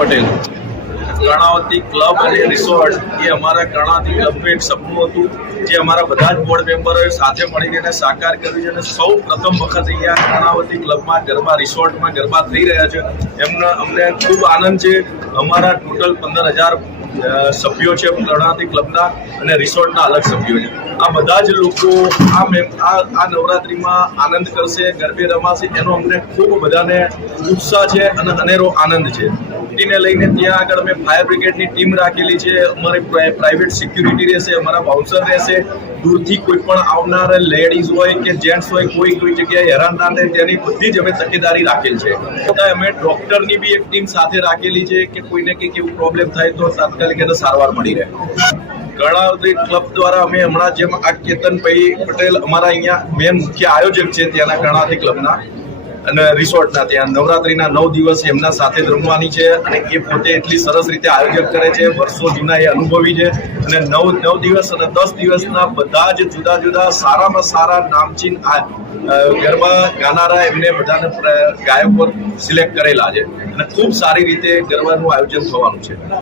Patel. Karnavati club અને resort એ અમારા કર્ણાવતી ક્લબનું એક સપનું હતું, જે અમારા બધા જ બોર્ડ મેમ્બરોએ સાથે મળીને સાકાર કર્યું છે અને સૌ પ્રથમ વખત અહીંયા કર્ણાવતી ક્લબમાં ગરબા રિસોર્ટમાં ગરબા થઈ રહ્યા છે। એમનો અમને ખૂબ આનંદ છે। અમારા ટોટલ 15,000 સભ્યો છે કર્ણાવતી ક્લબના અને રિસોર્ટના અલગ સભ્યો છે। આ બધા જ લોકો આ નવરાત્રિમાં આનંદ કરશે, ગરબે રમાશે, એનો અમને ખૂબ બધાને ઉત્સાહ છે અને અનેરો આનંદ છે। ને લઈને ત્યાં આગળ અમે ફાયર બ્રિગેડની ટીમ રાખેલી છે, અમારી પ્રાઇવેટ સિક્યુરિટી રહેશે, અમારા બાઉન્સર રહેશે। દૂરથી કોઈ પણ આવનાર લેડીઝ હોય કે જેન્ટ્સ હોય કોઈ જગ્યાએ હેરાન ના થાય તેની બધી જ અમે તકેદારી રાખેલ છે। અમે ડોક્ટરની બી એક ટીમ સાથે રાખેલી છે કે કોઈને કંઈક એવું પ્રોબ્લેમ થાય તો તાત્કાલિક એને સારવાર મળી રહે। કર્ણાવતી ક્લબ દ્વારા અમે હમણાં જેમ આ કેતનભાઈ પટેલ અમારા અહીંયા મેન મુખ્ય આયોજક છે ત્યાંના કર્ણાવતી ક્લબના અને રિસોર્ટના, ત્યાં નવરાત્રિના 9 દિવસ એમના સાથે જ રમવાની છે અને એ પોતે એટલી સરસ રીતે આયોજન કરે છે, વર્ષો જૂના એ અનુભવી છે અને 9 દિવસ અને 10 દિવસના બધા જ જુદા જુદા સારામાં સારા નામચીન ગરબા ગાનારા એમને બધાને ગાયકો સિલેક્ટ કરેલા છે અને ખૂબ સારી રીતે ગરબાનું આયોજન થવાનું છે।